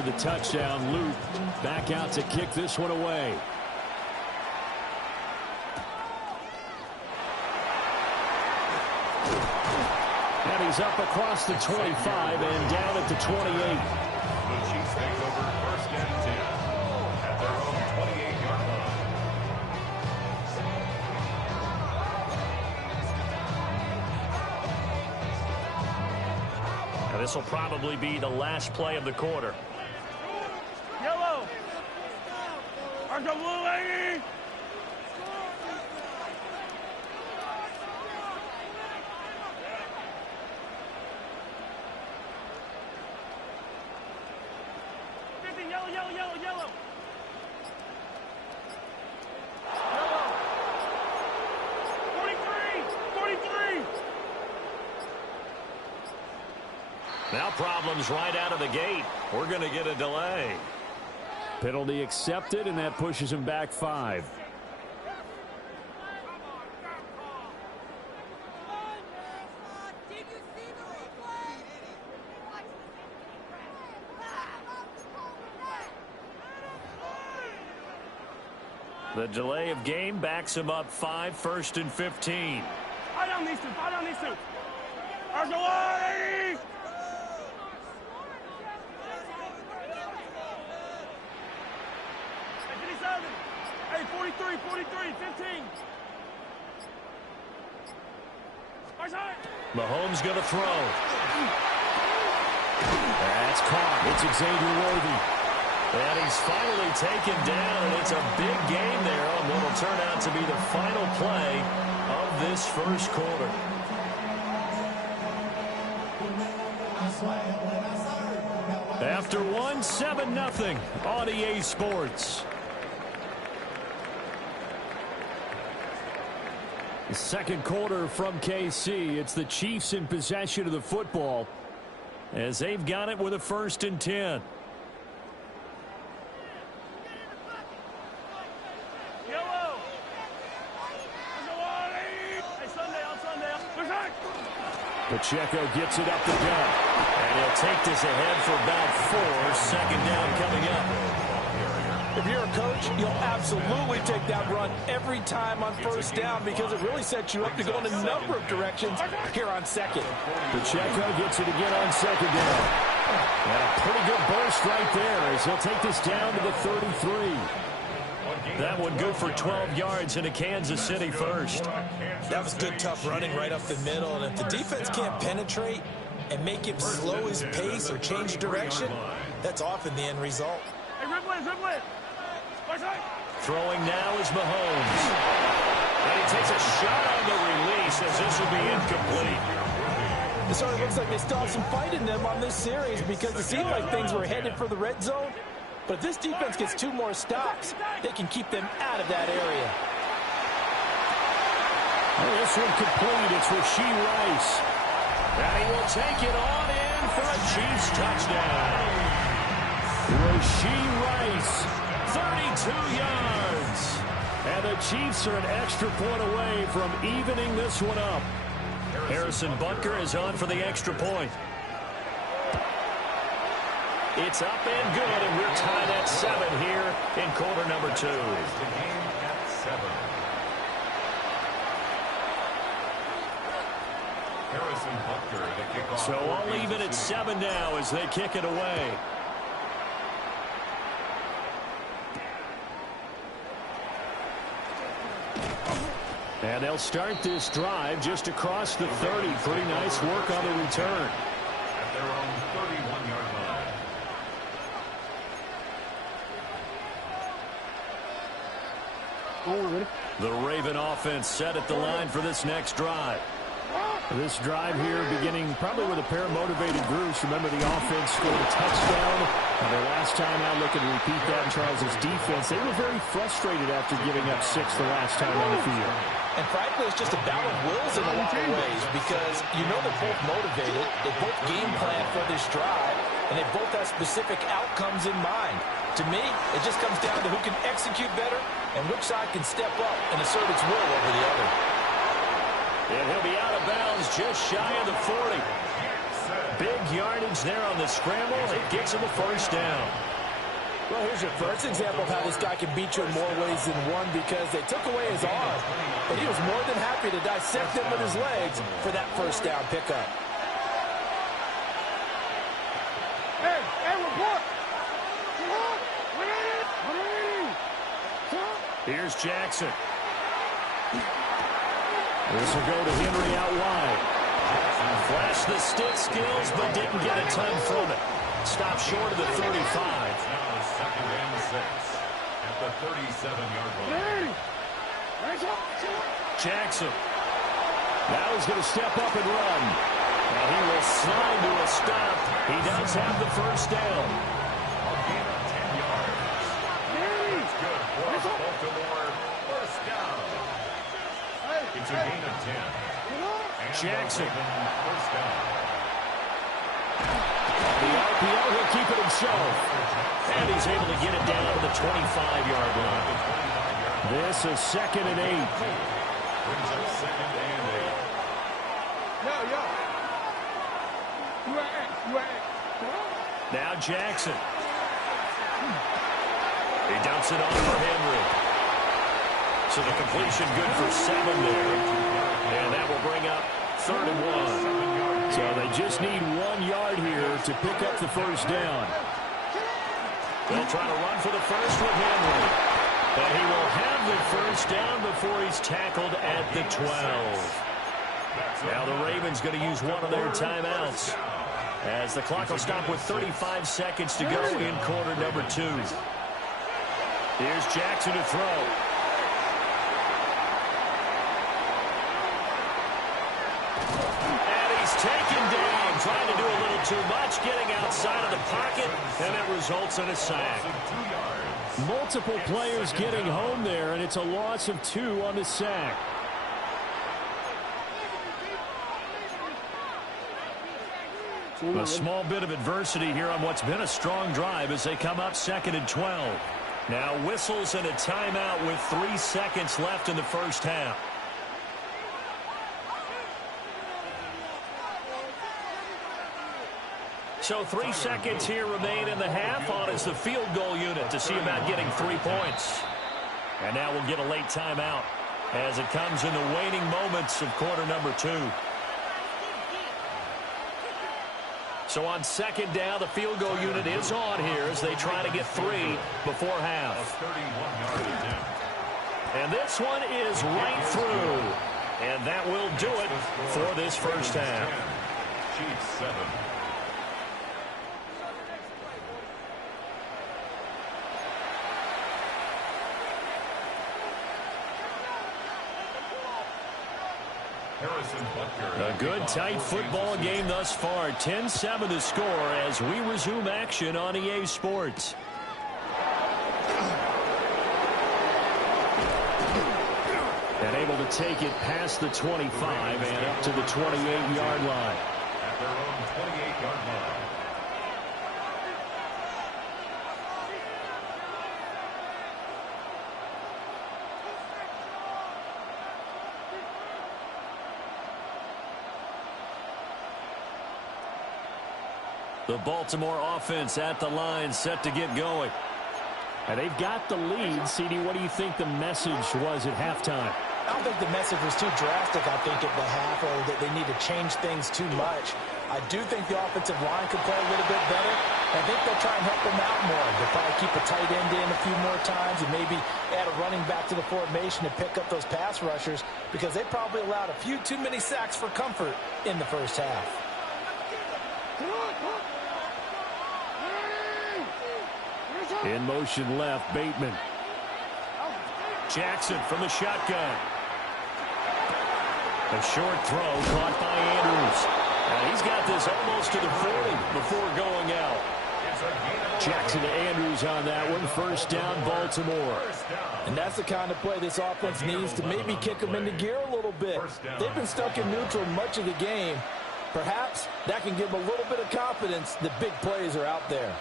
after the touchdown. Luke back out to kick this one away. And he's up across the 25 and down at the 28. The Chiefs take over 1st and 10 at their own 28-yard line. Now this will probably be the last play of the quarter. Yellow. Argo blue, lady. Yellow, yellow, yellow, yellow. Yellow. 43, 43. Now problems right out of the gate. We're going to get a delay. Penalty accepted, and that pushes him back 5. The delay of game backs him up 5, 1st and 15. Fight down these two, fight down these two. Argo away! Hey, 57. Hey, 43, 43, 15. Mahomes going to throw. That's caught. It's Xavier Worthy. And he's finally taken down, and it's a big game there on what will turn out to be the final play of this first quarter. After 1, 7-0 on EA Sports. The second quarter from KC. It's the Chiefs in possession of the football as they've got it with a 1st and 10. Pacheco gets it up the gut. And he'll take this ahead for about 4. Second down coming up. If you're a coach, you'll absolutely take that run every time on 1st down because it really sets you up to go in a number of directions here on 2nd. Pacheco gets it again on 2nd down. And a pretty good burst right there as he'll take this down to the 33. That one good for 12 yards into Kansas City 1st. That was good, tough running right up the middle. And if the defense can't penetrate and make him slow his pace or change direction, that's often the end result. Hey, Ripley. Throwing now is Mahomes. And he takes a shot on the release as this will be incomplete. It sort of looks like they still have some fight in them on this series because it seemed like things were headed for the red zone. But if this defense gets 2 more stops, they can keep them out of that area. Oh, this one complete. It's Rashee Rice. And he will take it on in for a Chiefs touchdown. Rashee Rice, 32 yards. And the Chiefs are an extra point away from evening this one up. Harrison Butker is on for the extra point. It's up and good, and we're tied at 7 here in quarter number 2. So I'll leave it at 7 now as they kick it away. And they'll start this drive just across the 30. Pretty nice work on the return. At their own 31-yard line. The Raven offense set at the line for this next drive. This drive here beginning probably with a pair of motivated groups. Remember, the offense scored a touchdown. Their last time out, looking to repeat that in Charles' defense. They were very frustrated after giving up 6 the last time on the field. And frankly, it's just a battle of wills in a lot of ways because you know they're both motivated. They both game plan for this drive, and they both have specific outcomes in mind. To me, it just comes down to who can execute better and which side can step up and assert its will over the other. And he'll be out of bounds just shy of the 40. Big yardage there on the scramble. It gets him a first down. Well, here's your first example of how this guy can beat you in more ways than one, because they took away his arm, but he was more than happy to dissect him with his legs for that first down pickup. Hey, report! Here's Jackson. This will go to Henry out wide. Flashed the stick skills, but didn't get a ton from it. Stopped short of the 35. Now 2nd and 6 at the 37-yard line. Jackson. Now he's going to step up and run. And he will slide to a stop. He does have the first down. A gain of 10 yards. That's good for Baltimore. First down. It's a gain of 10. And Jackson. First down. The RPO, he'll keep it himself. And he's able to get it down to the 25-yard line. This is 2nd and 8. Brings up 2nd and 8. Now Jackson. He dumps it off for Henry. So the completion good for 7 there. And that will bring up 3rd and 1. So they just need 1 yard here to pick up the first down. They'll try to run for the first with Henry. But he will have the first down before he's tackled at the 12. Now the Ravens going to use one of their timeouts, as the clock will stop with 35 seconds to go in quarter number 2. Here's Jackson to throw. And he's taken down, trying to do a little too much, getting outside of the pocket, and it results in a sack. Multiple players getting home there, and it's a loss of 2 on the sack. A small bit of adversity here on what's been a strong drive as they come up 2nd and 12. Now whistles and a timeout with 3 seconds left in the first half. So 3 seconds here remain in the half. On is the field goal unit to see about getting 3 points. And now we'll get a late timeout as it comes in the waning moments of quarter number 2. So on 2nd down, the field goal unit is on here as they try to get 3 before half. And this one is right through. And that will do it for this first half. Chiefs 7. A good, tight football game thus far. 10-7 the score as we resume action on EA Sports. And able to take it past the 25 and up to the 28-yard line. At their own 28-yard line. The Baltimore offense at the line, set to get going. And they've got the lead. CD, what do you think the message was at halftime? I don't think the message was too drastic, I think, at the half, or that they need to change things too much. I do think the offensive line could play a little bit better. I think they'll try and help them out more. They'll probably keep a tight end in a few more times and maybe add a running back to the formation to pick up those pass rushers, because they probably allowed a few too many sacks for comfort in the first half. In motion left, Bateman. Jackson from the shotgun. A short throw caught by Andrews. And he's got this almost to the 40 before going out. Jackson to Andrews on that one. First down, Baltimore. And that's the kind of play this offense needs to maybe kick them into gear a little bit. They've been stuck in neutral much of the game. Perhaps that can give them a little bit of confidence that big plays are out there.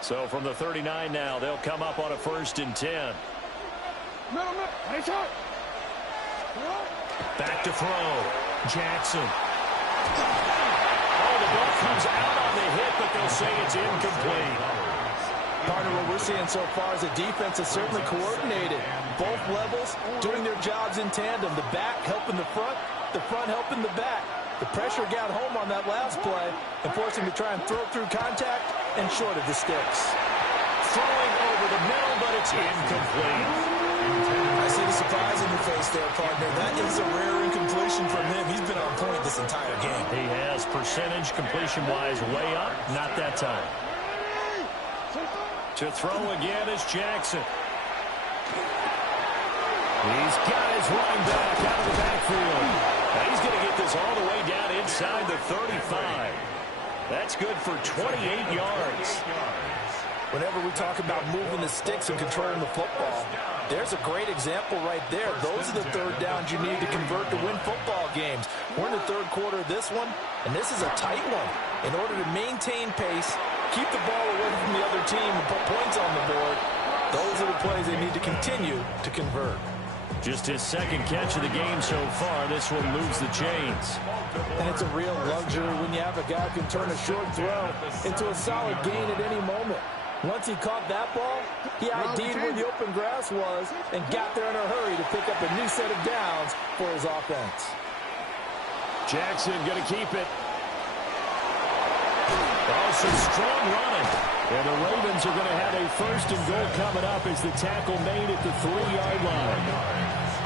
So from the 39 now, they'll come up on a 1st and 10. Back to throw. Jackson. Oh, the ball comes out on the hit, but they'll say it's incomplete. Partner, what we're seeing so far is the defense is certainly coordinated. Both levels doing their jobs in tandem. The back helping the front helping the back. The pressure got home on that last play and forced him to try and throw through contact and short of the sticks. Throwing over the middle, but it's incomplete. I see the surprise in your face there, partner. That is a rare incompletion from him. He's been on point this entire game. He has percentage completion-wise way up. Not that time. To throw again is Jackson. He's got his running back out of the backfield. Now he's going to get this all the way down inside the 35. That's good for 28 yards. Whenever we talk about moving the sticks and controlling the football, there's a great example right there. Those are the third downs you need to convert to win football games. We're in the third quarter of this one, and this is a tight one. In order to maintain pace, keep the ball away from the other team and put points on the board, those are the plays they need to continue to convert. Just his second catch of the game so far. This one moves the chains. And it's a real luxury when you have a guy who can turn a short throw into a solid gain at any moment. Once he caught that ball, he ID'd where the open grass was and got there in a hurry to pick up a new set of downs for his offense. Jackson going to keep it. Oh, some strong running. And the Ravens are going to have a first and goal coming up as the tackle made at the 3-yard line.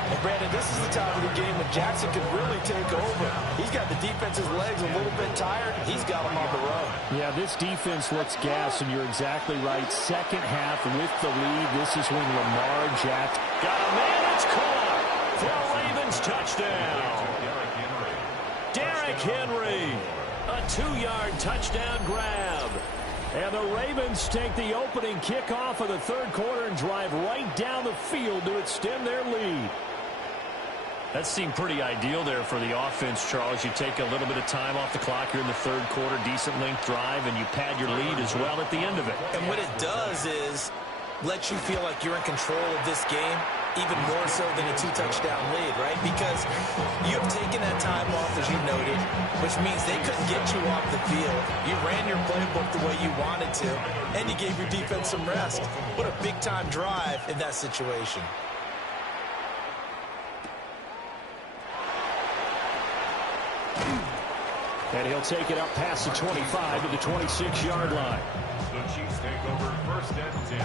And Brandon, this is the time of the game when Jackson could really take over. He's got the defense's legs a little bit tired. He's got them on the run. Yeah, this defense looks gassed, and you're exactly right. Second half with the lead. This is when Lamar jacked. Got a man, it's caught. For a Ravens touchdown. Derrick Henry. A 2-yard touchdown grab. And the Ravens take the opening kickoff of the third quarter and drive right down the field to extend their lead. That seemed pretty ideal there for the offense, Charles. You take a little bit of time off the clock here in the third quarter, decent length drive, and you pad your lead as well at the end of it. And what it does is let you feel like you're in control of this game, even more so than a 2-touchdown lead, right? Because you've taken that time off, as you noted, which means they couldn't get you off the field. You ran your playbook the way you wanted to, and you gave your defense some rest. What a big-time drive in that situation. And he'll take it up past the 25 to the 26-yard line. The Chiefs take over first and 10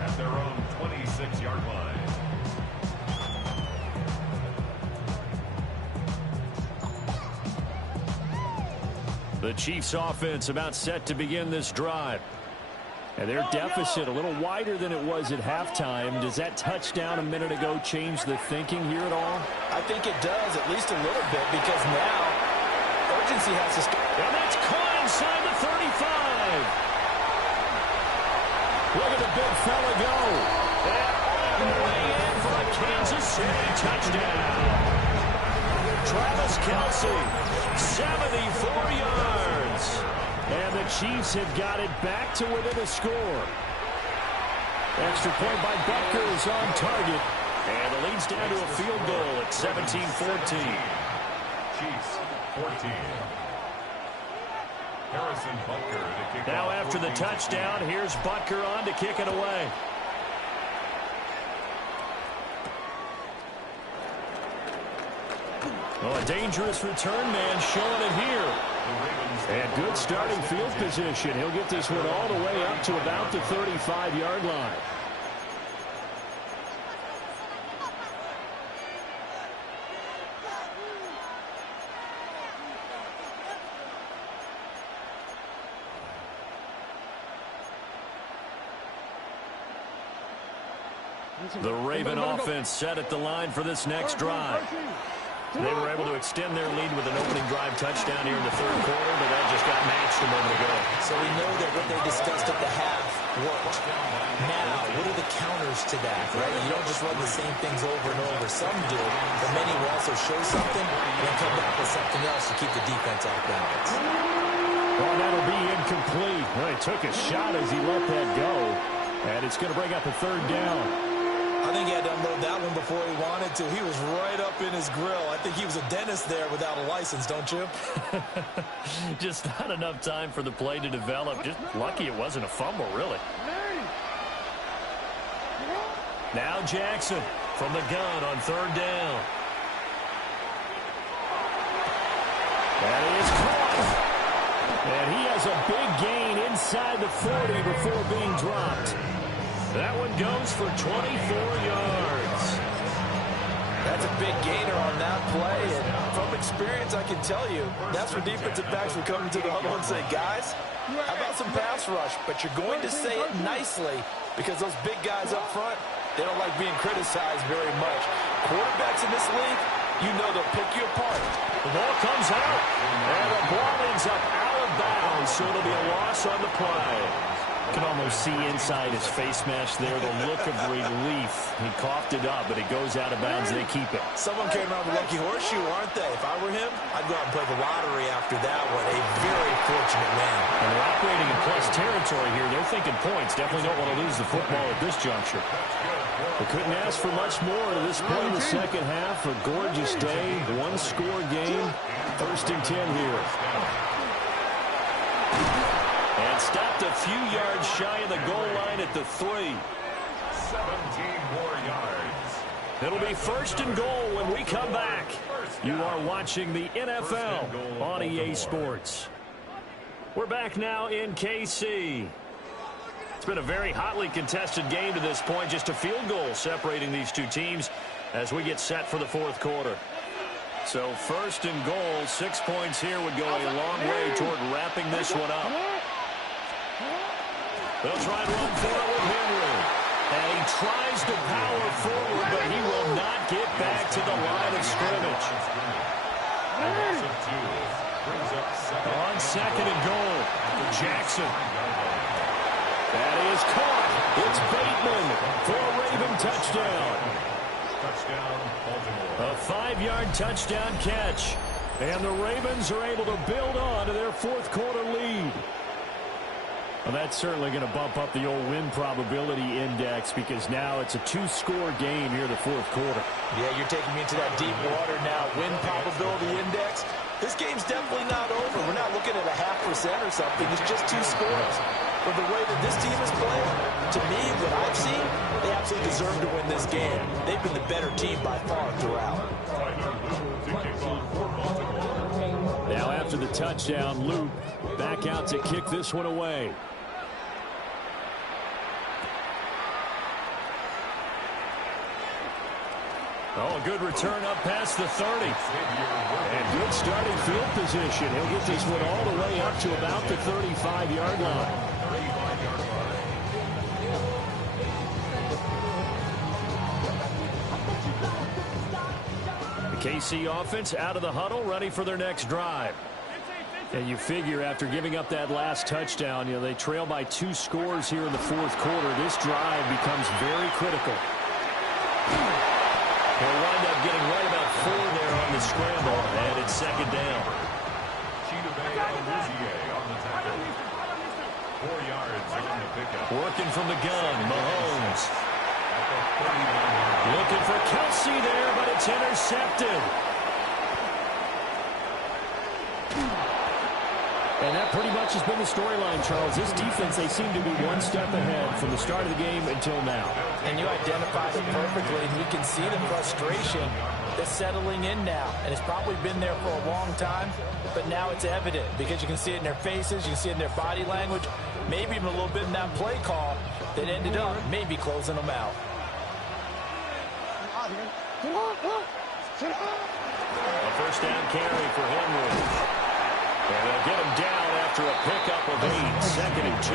at their own 26-yard line. The Chiefs offense about set to begin this drive. And their deficit a little wider than it was at halftime. Does that touchdown a minute ago change the thinking here at all? I think it does, at least a little bit, because now urgency has to start. And that's caught inside the 35. Look at the big fella go. And all the way in for a Kansas City touchdown. Travis Kelce, 74 yards. And the Chiefs have got it back to within a score. Extra point by Butker is on target. And the lead's down to a field goal at 17-14. Chiefs 14. Harrison Butker to kick Now off after the touchdown, here's Butker on to kick it away. Oh, a dangerous return man showing it here. And good starting field position. He'll get this one all the way up to about the 35-yard line. The Raven offense set at the line for this next drive. They were able to extend their lead with an opening drive touchdown here in the third quarter, but that just got matched a moment ago. So we know that what they discussed at the half worked. Now, what are the counters to that, right? You don't just run the same things over and over. Some do, but many will also show something and then come back with something else to keep the defense off balance. Oh, that'll be incomplete. Well, he took a shot as he let that go. And it's going to bring up a third down. I think he had to unload that one before he wanted to. He was right up in his grill. I think he was a dentist there without a license, don't you? Just not enough time for the play to develop. Just lucky it wasn't a fumble, really. Now Jackson from the gun on third down. That is caught. And he has a big gain inside the 40 before being dropped. That one goes for 24 yards. That's a big gainer on that play, and from experience, I can tell you, that's where defensive backs will come into the huddle and say, guys, how about some pass rush? But you're going to say it nicely because those big guys up front, they don't like being criticized very much. Quarterbacks in this league, you know they'll pick you apart. The ball comes out, and the ball ends up out of bounds, so it'll be a loss on the play. You can almost see inside his face mask there the look of relief. He coughed it up, but it goes out of bounds. They keep it. Someone came around with a lucky horseshoe, aren't they? If I were him, I'd go out and play the lottery after that one. A very fortunate man. And they're operating in plus territory here. They're thinking points. Definitely don't want to lose the football at this juncture. They couldn't ask for much more to this point in the second half. A gorgeous day, one-score game. 1st and 10 here. And stopped a few yards shy of the goal line at the 3. 17 more yards. It'll be 1st and goal when we come back. You are watching the NFL on EA Sports. We're back now in KC. It's been a very hotly contested game to this point. Just a field goal separating these two teams as we get set for the 4th quarter. So 1st and goal, 6 points here would go a long way toward wrapping this one up. They'll try and run for it with Henry. And he tries to power forward, but he will not get back to the line of scrimmage. On 2nd and goal, Jackson. That is caught. It's Bateman for a Raven touchdown. Touchdown, Baltimore. A 5-yard touchdown catch. And the Ravens are able to build on to their 4th quarter lead. Well, that's certainly going to bump up the old win probability index because now it's a 2-score game here in the 4th quarter. Yeah, you're taking me into that deep water now. Win probability index. This game's definitely not over. We're not looking at a 0.5% or something. It's just 2 scores. But the way that this team is playing, to me, what I've seen, they absolutely deserve to win this game. They've been the better team by far throughout. Now after the touchdown, Luke back out to kick this one away. Oh, a good return up past the 30. And good starting field position. He'll get this one all the way up to about the 35-yard line. The KC offense out of the huddle, ready for their next drive. And you figure after giving up that last touchdown, they trail by 2 scores here in the 4th quarter. This drive becomes very critical. He'll wind up getting right about 4 there on the scramble, and it's 2nd down. On the tackle. 4 yards on the pickup. Working from the gun, Mahomes. Looking for Kelsey there, but it's intercepted. And that pretty much has been the storyline, Charles. This defense, they seem to be one step ahead from the start of the game until now. And you identified it perfectly, and you can see the frustration that's settling in now. And it's probably been there for a long time, but now it's evident because you can see it in their faces, you can see it in their body language, maybe even a little bit in that play call that ended up maybe closing them out. A 1st down carry for Henry. And they'll get him down after a pickup of 8, 2nd and 2.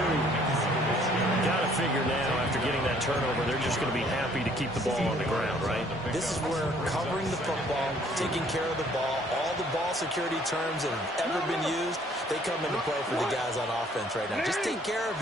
Got to figure now, after getting that turnover, they're just going to be happy to keep the ball on the ground, right? This is where covering the football, taking care of the ball, all the ball security terms that have ever been used, they come into play for the guys on offense right now. Just take care of it.